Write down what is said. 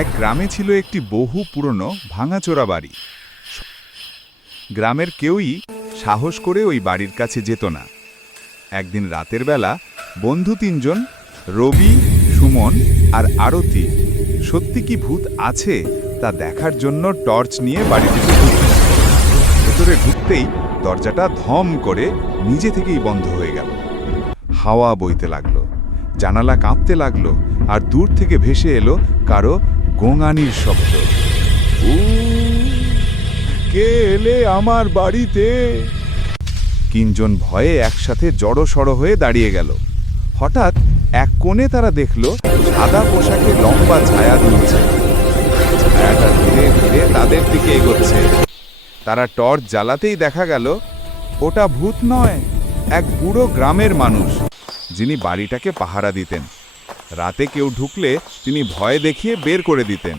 এক গ্রামে ছিল একটি বহু পুরনো ভাঙাচোরা বাড়ি। গ্রামের কেউই সাহস করে ওই বাড়ির কাছে যেত না। একদিন রাতের বেলা বন্ধু তিনজন, রবি, সুমন আর আরতি, সত্যি কি ভূত আছে তা দেখার জন্য টর্চ নিয়ে বাড়িটিতে ঢুকল। ভেতরে ঢুকতেই দরজাটা ধম করে নিজে থেকেই বন্ধ হয়ে গেল। হাওয়া বইতে লাগলো, জানালা কাঁপতে লাগলো, আর দূর থেকে ভেসে এলো কারো গোঙানির শব্দ। কে এলে আমার বাড়িতে? তিনজন ভয়ে একসাথে জড়সড় হয়ে দাঁড়িয়ে গেল। হঠাৎ এক কোণে তারা দেখল সাদা পোশাকে লম্বা ছায়া দুলছে। ছায়াটা ধীরে ধীরে তাদের দিকে এগোচ্ছে। তারা টর্চ জ্বালাতেই দেখা গেল ওটা ভূত নয়, এক বুড়ো গ্রামের মানুষ, যিনি বাড়িটাকে পাহারা দিতেন। রাতে কেউ ঢুকলে তিনি ভয় দেখিয়ে বের করে দিতেন।